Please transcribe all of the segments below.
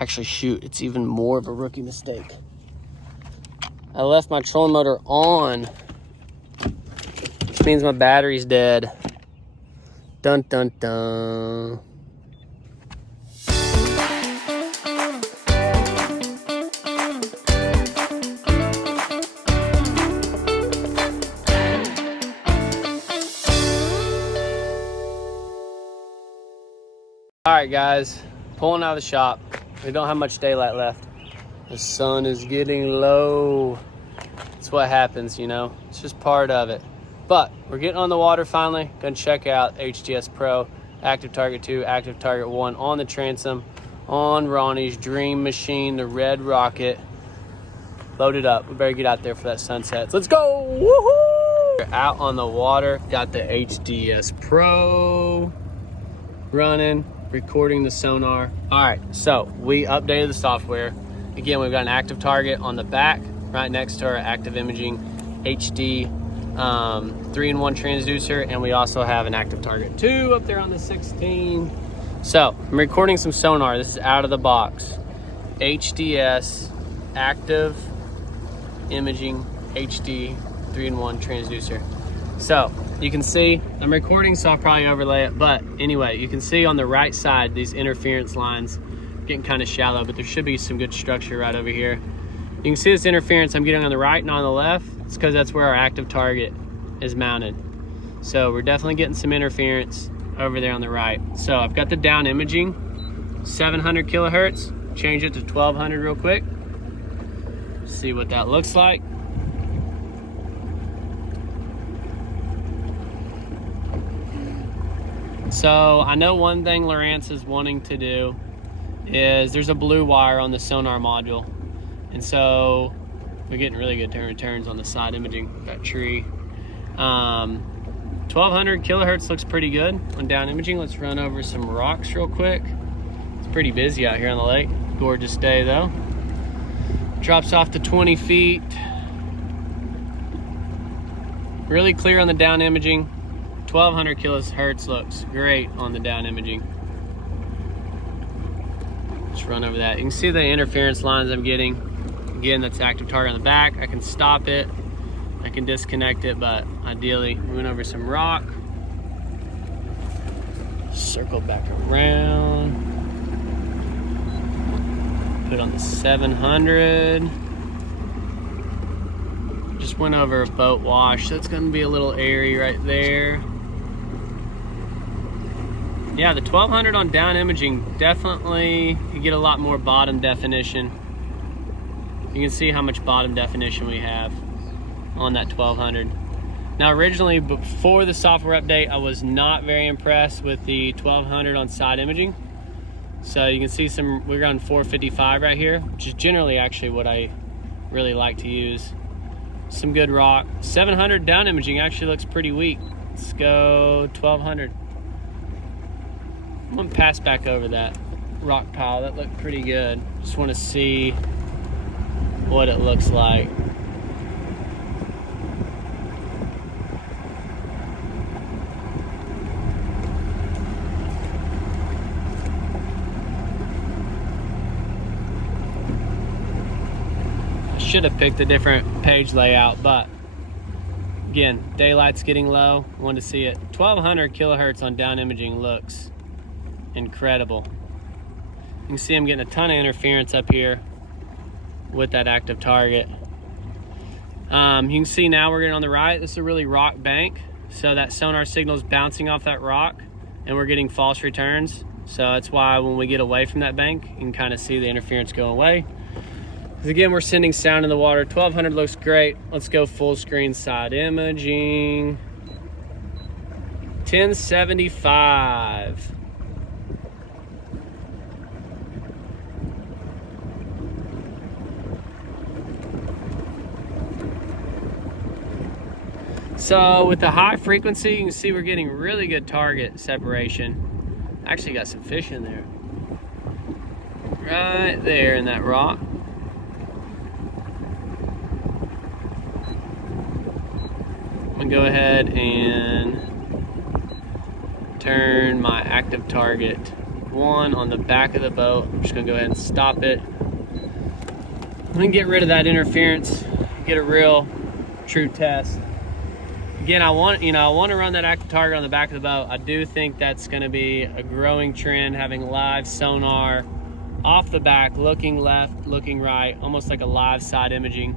Actually, shoot, it's even more of a rookie mistake. I left my trolling motor on, which means my battery's dead. Dun, dun, dun. All right, guys, pulling out of the shop. We don't have much daylight left. The sun is getting low. That's what happens, you know. It's just part of it. But we're getting on the water finally. Gonna check out HDS Pro, ActiveTarget 2, ActiveTarget 1 on the transom, on Ronnie's dream machine, the Red Rocket. Loaded up. We better get out there for that sunset. Let's go! Woohoo! We're out on the water. Got the HDS Pro running, recording the sonar. All right, so we updated the software. Again, we've got an ActiveTarget on the back, right next to our Active Imaging HD 3-in-1 transducer, and we also have an ActiveTarget 2 up there on the 16. So I'm recording some sonar. This is out of the box. HDS Active Imaging HD 3-in-1 transducer. So you can see I'm recording, so I'll probably overlay it, but anyway, you can see on the right side these interference lines getting kind of shallow, but there should be some good structure right over here. You can see this interference I'm getting on the right and on the left. It's because that's where our ActiveTarget is mounted. So we're definitely getting some interference over there on the right. So I've got the down imaging, 700 kilohertz. Change it to 1200 real quick. See what that looks like. So I know one thing Lowrance is wanting to do is there's a blue wire on the sonar module. And so we're getting really good returns on the side imaging, that tree. 1200 kilohertz looks pretty good on down imaging. Let's run over some rocks real quick. It's pretty busy out here on the lake. Gorgeous day though. Drops off to 20 feet. Really clear on the down imaging. 1200 kilohertz looks great on the down imaging. Let's run over that. You can see the interference lines I'm getting. Again, that's ActiveTarget on the back. I can stop it, I can disconnect it, but ideally, we went over some rock. Circle back around. Put on the 700. Just went over a boat wash. That's gonna be a little airy right there. Yeah, the 1200 on down imaging, definitely you get a lot more bottom definition. You can see how much bottom definition we have on that 1200. Now originally, before the software update, I was not very impressed with the 1200 on side imaging. So you can see we're on 455 right here, which is generally actually what I really like to use. Some good rock. 700 down imaging actually looks pretty weak. Let's go 1200. I'm gonna pass back over that rock pile. That looked pretty good. Just wanna see what it looks like. I should have picked a different page layout, but again, daylight's getting low. I wanted to see it. 1200 kilohertz on down imaging looks incredible. You can see I'm getting a ton of interference up here with that ActiveTarget. You can see now we're getting on the right. This is a really rock bank, so that sonar signal is bouncing off that rock and we're getting false returns. So that's why when we get away from that bank, you can kind of see the interference go away. Because again, we're sending sound in the water. 1200 looks great. Let's go full screen side imaging. 1075. So with the high frequency, you can see we're getting really good target separation. Actually got some fish in there. Right there in that rock. I'm gonna go ahead and turn my ActiveTarget one on the back of the boat. I'm just gonna go ahead and stop it. I'm gonna get rid of that interference, get a real true test. Again, I want to run that ActiveTarget on the back of the boat. I do think that's going to be a growing trend, having live sonar off the back, looking left, looking right, almost like a live side imaging.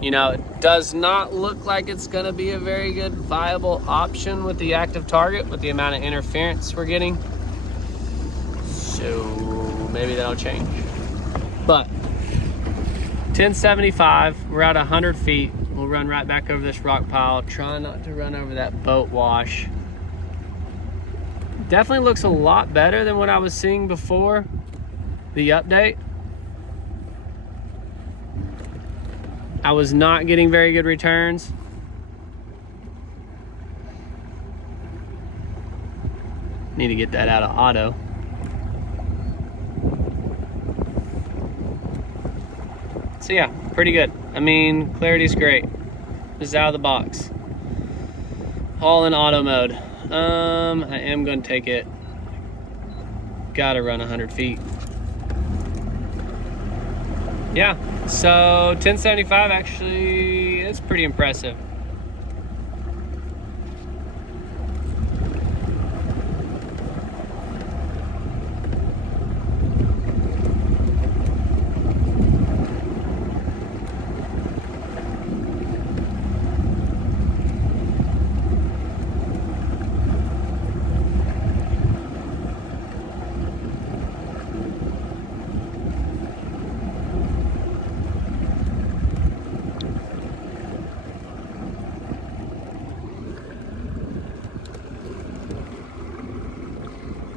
It does not look like it's going to be a very good viable option with the ActiveTarget, with the amount of interference we're getting. So maybe that'll change. But 1075, we're at 100 feet. We'll run right back over this rock pile. Try not to run over that boat wash. Definitely looks a lot better than what I was seeing before the update. I was not getting very good returns. Need to get that out of auto. So yeah, pretty good. I mean, clarity's great. Just out of the box. All in auto mode. I am going to take it. Gotta run 100 feet. Yeah, so 1075 actually is pretty impressive.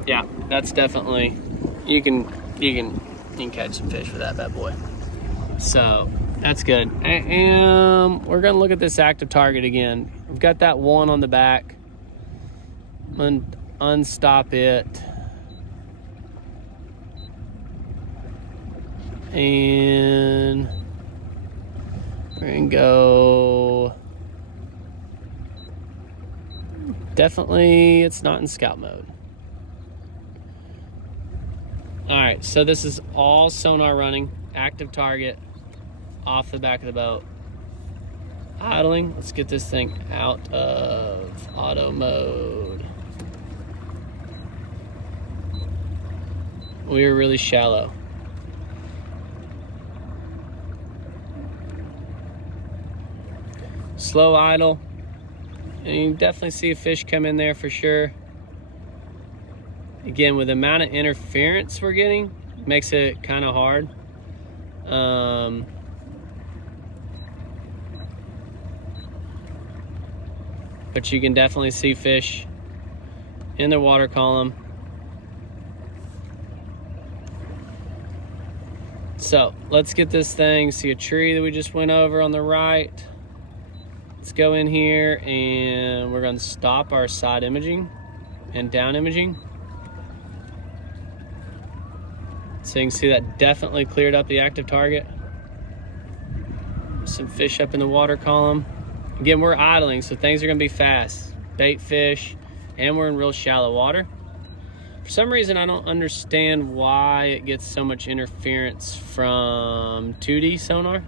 Yeah, that's definitely, you can catch some fish with that bad boy. So that's good. And we're gonna look at this ActiveTarget again. We've got that one on the back. I'm gonna unstop it. And we're gonna go, definitely it's not in scout mode. All right, so this is all sonar running, ActiveTarget off the back of the boat. Idling, let's get this thing out of auto mode. We are really shallow. Slow idle, and you can definitely see a fish come in there for sure. Again, with the amount of interference we're getting, makes it kind of hard. But you can definitely see fish in the water column. So let's get this thing, see a tree that we just went over on the right. Let's go in here and we're going to stop our side imaging and down imaging. So you can see that definitely cleared up the ActiveTarget. Some fish up in the water column. Again, we're idling, so things are gonna be fast. Bait fish, and we're in real shallow water. For some reason, I don't understand why it gets so much interference from 2D sonar.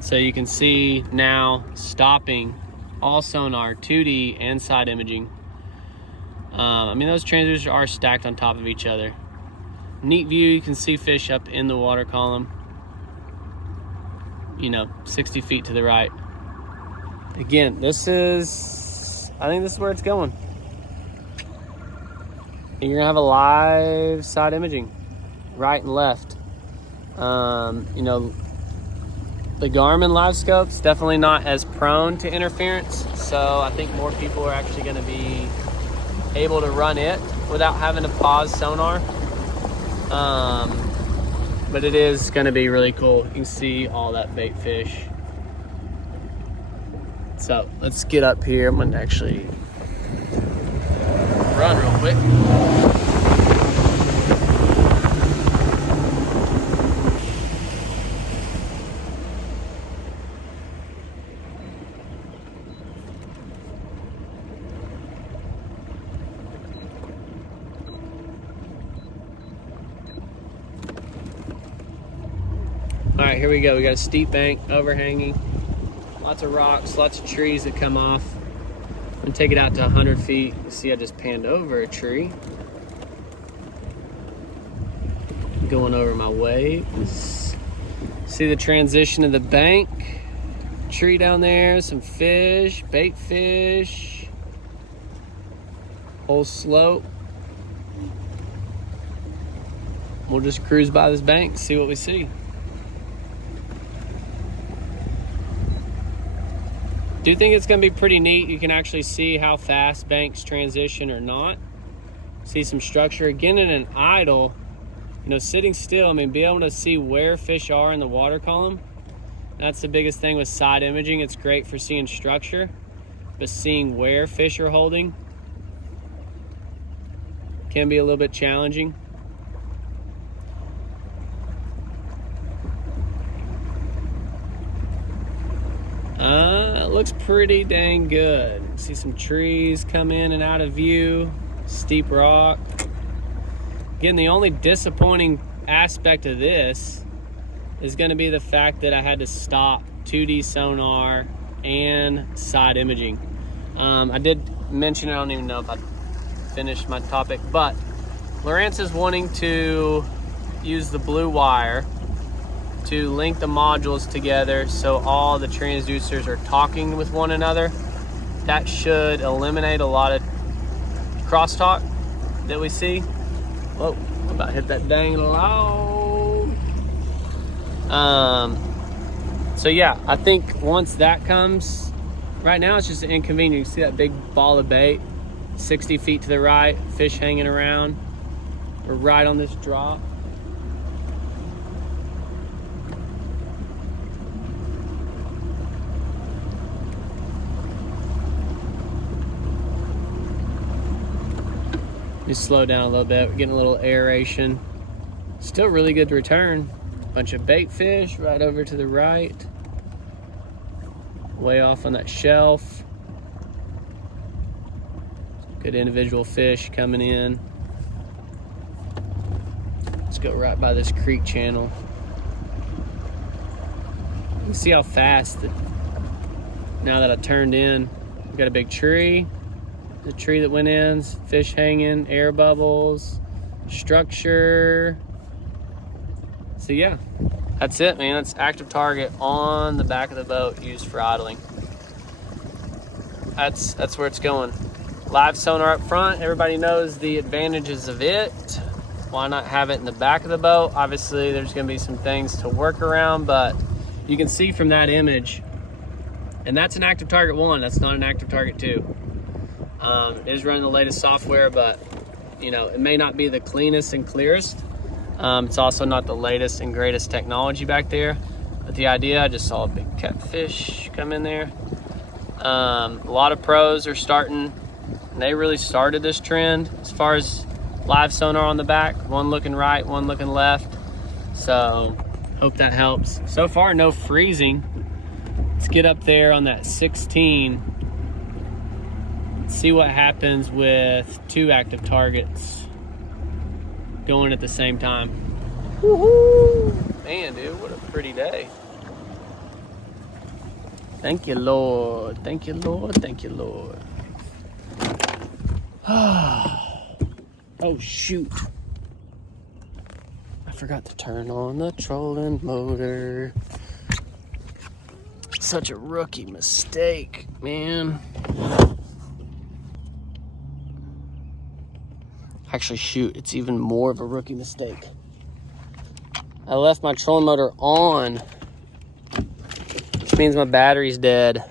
So you can see now stopping all sonar, 2D and side imaging. I mean, those transducers are stacked on top of each other. Neat view, you can see fish up in the water column, 60 feet to the right. Again, I think this is where it's going. And you're gonna have a live side imaging, right and left. The Garmin live scope's definitely not as prone to interference, so I think more people are actually gonna be able to run it without having to pause sonar. But it is going to be really cool. You can see all that bait fish. So let's get up here. I'm going to actually run real quick. right, here we go. We got a steep bank overhanging. Lots of rocks, lots of trees that come off. I'm gonna take it out to 100 feet. You see, I just panned over a tree. Going over my waves. See the transition of the bank. Tree down there, some fish, bait fish. Whole slope. We'll just cruise by this bank, see what we see. Do think it's gonna be pretty neat. You can actually see how fast banks transition or not. See some structure. Again, in an idle, you know, sitting still, I mean, be able to see where fish are in the water column. That's the biggest thing with side imaging. It's great for seeing structure, but seeing where fish are holding can be a little bit challenging. It looks pretty dang good. See some trees come in and out of view, steep rock. Again, the only disappointing aspect of this is going to be the fact that I had to stop 2D sonar and side imaging. I did mention, I don't even know if I finished my topic, but Lowrance is wanting to use the blue wire to link the modules together so all the transducers are talking with one another. That should eliminate a lot of crosstalk that we see. Whoa, I'm about to hit that dang log. So yeah, I think once that comes, right now it's just an inconvenience. You see that big ball of bait, 60 feet to the right, fish hanging around. We're right on this drop. Just slow down a little bit. We're getting a little aeration. Still really good return. Bunch of bait fish right over to the right. Way off on that shelf. Good individual fish coming in. Let's go right by this creek channel. You can see how fast, now that I turned in, we got a big tree. The tree that went in, fish hanging, air bubbles, structure. So yeah, that's it, man. That's ActiveTarget on the back of the boat used for idling. That's where it's going. Live sonar up front. Everybody knows the advantages of it. Why not have it in the back of the boat? Obviously, there's gonna be some things to work around, but you can see from that image, and that's an ActiveTarget 1, that's not an ActiveTarget 2. It is running the latest software, but you know, it may not be the cleanest and clearest. It's also not the latest and greatest technology back there. But the idea, I just saw a big catfish come in there. A lot of pros are starting, and they really started this trend as far as live sonar on the back. One looking right, one looking left. So hope that helps. So far, no freezing. Let's get up there on that 16. See what happens with 2 active targets going at the same time. Woohoo! Man, dude, what a pretty day. Thank you, Lord. Thank you, Lord. Thank you, Lord. Oh, shoot. I forgot to turn on the trolling motor. Such a rookie mistake, man. Actually, shoot, it's even more of a rookie mistake. I left my trolling motor on, which means my battery's dead.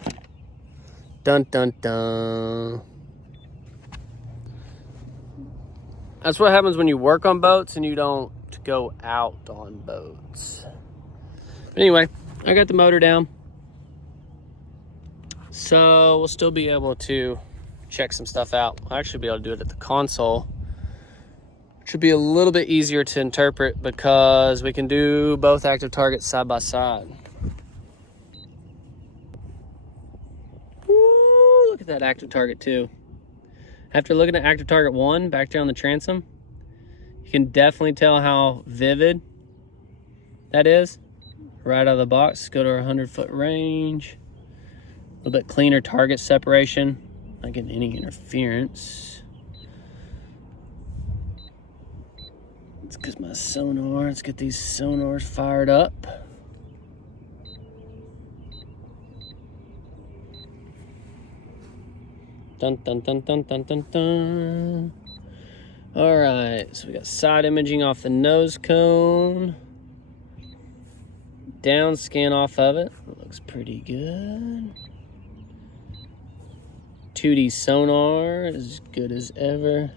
Dun, dun, dun. That's what happens when you work on boats and you don't go out on boats. But anyway, I got the motor down. So we'll still be able to check some stuff out. I'll actually be able to do it at the console. Should be a little bit easier to interpret because we can do both active targets side by side. Woo, look at that active target 2. After looking at active target 1 back there on the transom, you can definitely tell how vivid that is. right out of the box. Go to our 100-foot range. A little bit cleaner target separation. Not getting any interference. Let's get my sonar. Let's get these sonars fired up. Dun dun dun dun dun dun dun. All right, so we got side imaging off the nose cone. Down scan off of it. Looks pretty good. 2D sonar, as good as ever.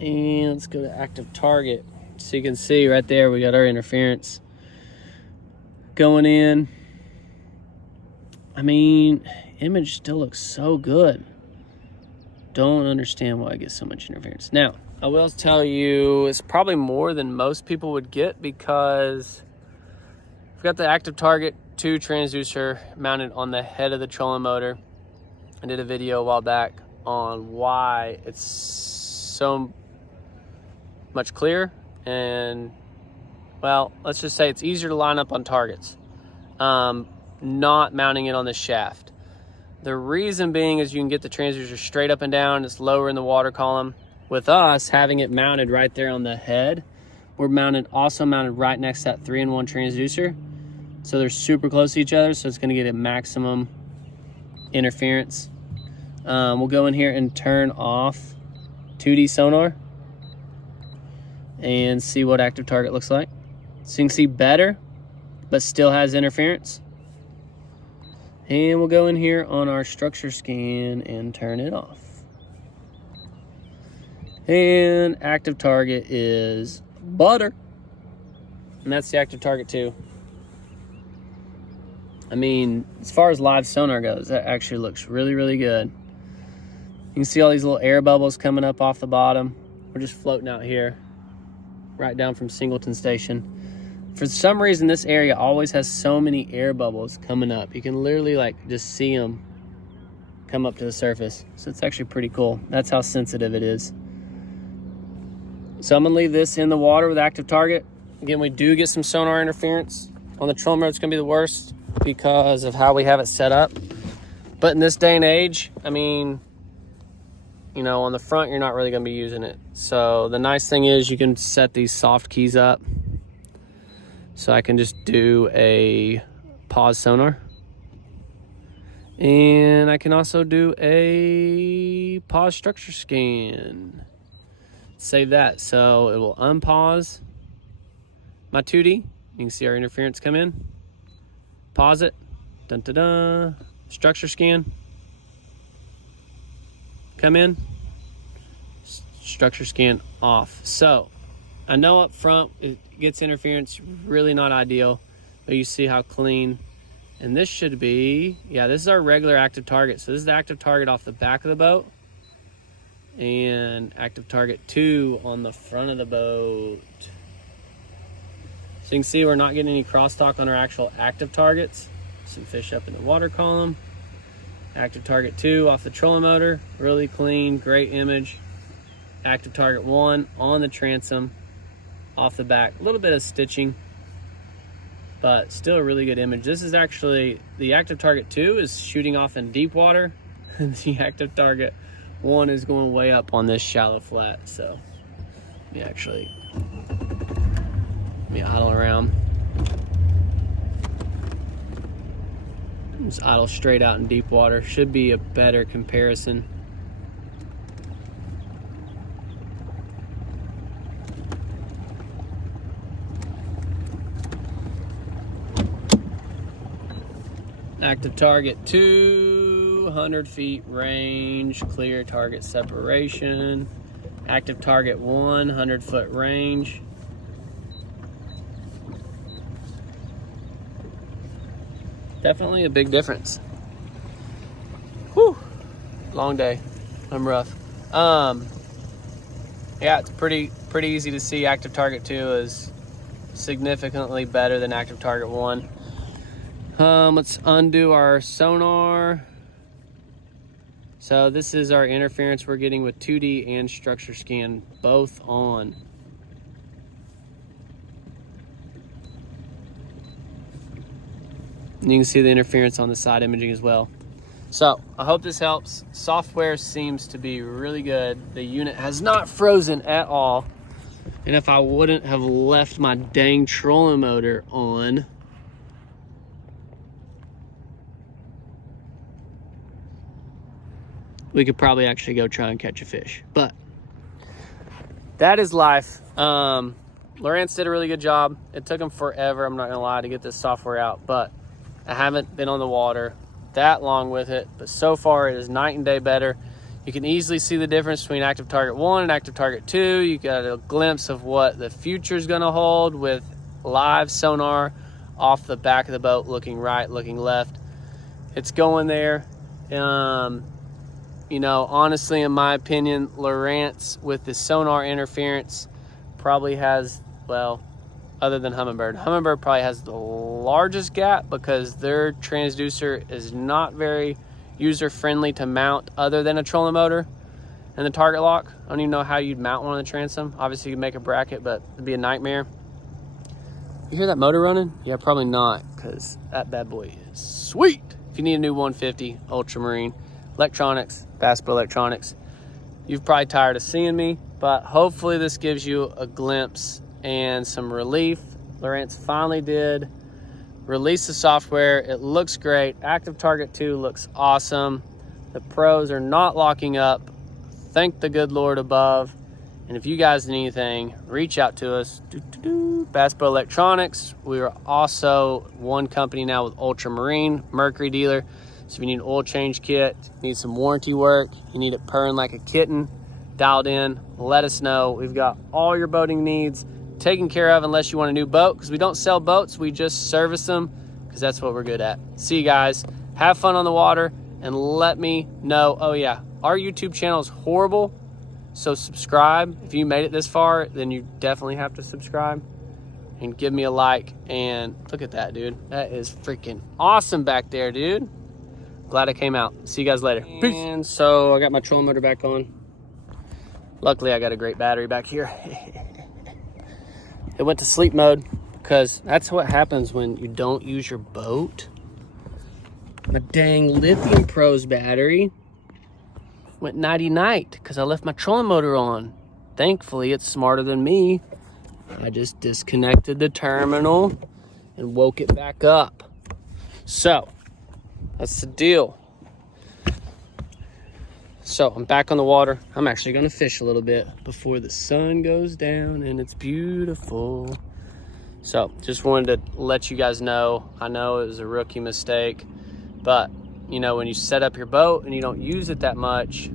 And let's go to ActiveTarget. So you can see right there, we got our interference going in. I mean, image still looks so good. Don't understand why I get so much interference. Now, I will tell you, it's probably more than most people would get because we've got the ActiveTarget 2 transducer mounted on the head of the trolling motor. I did a video a while back on why it's so much clearer, and well, let's just say it's easier to line up on targets, not mounting it on the shaft. The reason being is you can get the transducer straight up and down. It's lower in the water column. With us having it mounted right there on the head, we're also mounted right next to that 3-in-1 transducer. So they're super close to each other, so it's gonna get a maximum interference. We'll go in here and turn off 2D sonar and see what ActiveTarget looks like. So you can see better, but still has interference. And we'll go in here on our structure scan and turn it off. And ActiveTarget is butter. And that's the ActiveTarget 2. I mean, as far as live sonar goes, that actually looks really, really good. You can see all these little air bubbles coming up off the bottom. We're just floating out here, right down from Singleton Station. For some reason, this area always has so many air bubbles coming up. You can literally like just see them come up to the surface. So it's actually pretty cool. That's how sensitive it is. So I'm gonna leave this in the water with ActiveTarget. Again, we do get some sonar interference. On the trolling motor, it's gonna be the worst because of how we have it set up. But in this day and age, I mean, you know, on the front, you're not really gonna be using it. So the nice thing is you can set these soft keys up. So I can just do a pause sonar. And I can also do a pause structure scan. Save that. So it will unpause my 2D. You can see our interference come in. Pause it. Dun dun dun. Structure scan. Come in. Structure scan off. So I know up front it gets interference, really not ideal, but you see how clean. And this should be, yeah, this is our regular ActiveTarget. So this is the ActiveTarget off the back of the boat and ActiveTarget 2 on the front of the boat. So you can see we're not getting any crosstalk on our actual active targets. Some fish up in the water column. ActiveTarget 2 off the trolling motor, really clean, great image. ActiveTarget 1 on the transom, off the back, a little bit of stitching, but still a really good image. This is actually, the ActiveTarget 2 is shooting off in deep water, and the ActiveTarget 1 is going way up on this shallow flat. So let me idle around. Just idle straight out in deep water. Should be a better comparison. ActiveTarget 2, 100 feet range, clear target separation. ActiveTarget 1, 100-foot range. Definitely a big difference. Whew, long day. I'm rough. Yeah, it's pretty easy to see ActiveTarget 2 is significantly better than ActiveTarget 1. Let's undo our sonar. So this is our interference we're getting with 2D and structure scan both on. And you can see the interference on the side imaging as well. So I hope this helps. Software seems to be really good. The unit has not frozen at all. And if I wouldn't have left my dang trolling motor on, we could probably actually go try and catch a fish. But that is life. Lowrance did a really good job. It took them forever, I'm not gonna lie, to get this software out, but I haven't been on the water that long with it, but so far it is night and day better. You can easily see the difference between ActiveTarget 1 and ActiveTarget 2. You got a glimpse of what the future is gonna hold with live sonar off the back of the boat, looking right, looking left. It's going there. You know, honestly, in my opinion, Lowrance with the sonar interference probably has, well, other than Humminbird probably has the largest gap because their transducer is not very user-friendly to mount other than a trolling motor and the target lock. I don't even know how you'd mount one on the transom. Obviously, you could make a bracket, but it'd be a nightmare. You hear that motor running? Yeah, probably not, because that bad boy is sweet. If you need a new 150 Ultramarine, electronics, Bassboat Electronics. You've probably tired of seeing me, but hopefully this gives you a glimpse and some relief. Lowrance finally did release the software. It looks great. ActiveTarget 2 looks awesome. The pros are not locking up. Thank the good Lord above. And if you guys need anything, reach out to us. Bassboat Electronics. We are also one company now with Ultramarine, Mercury dealer. So if you need an oil change kit, need some warranty work, you need it purring like a kitten, dialed in, let us know. We've got all your boating needs taken care of unless you want a new boat, because we don't sell boats, we just service them, because that's what we're good at. See you guys, have fun on the water, and let me know. Oh yeah, our YouTube channel is horrible, so subscribe. If you made it this far, then you definitely have to subscribe and give me a like. And look at that, dude. That is freaking awesome back there, dude. Glad I came out. See you guys later. Peace. And so I got my trolling motor back on. Luckily, I got a great battery back here. It went to sleep mode because that's what happens when you don't use your boat. My dang Lithium Pros battery went nighty-night because I left my trolling motor on. Thankfully, it's smarter than me. I just disconnected the terminal and woke it back up. So that's the deal. So I'm back on the water. I'm actually gonna fish a little bit before the sun goes down, and it's beautiful. So just wanted to let you guys know. I know it was a rookie mistake, but you know, when you set up your boat and you don't use it that much,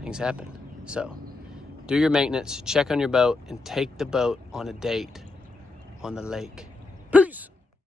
things happen. So do your maintenance, check on your boat, and take the boat on a date on the lake. Peace.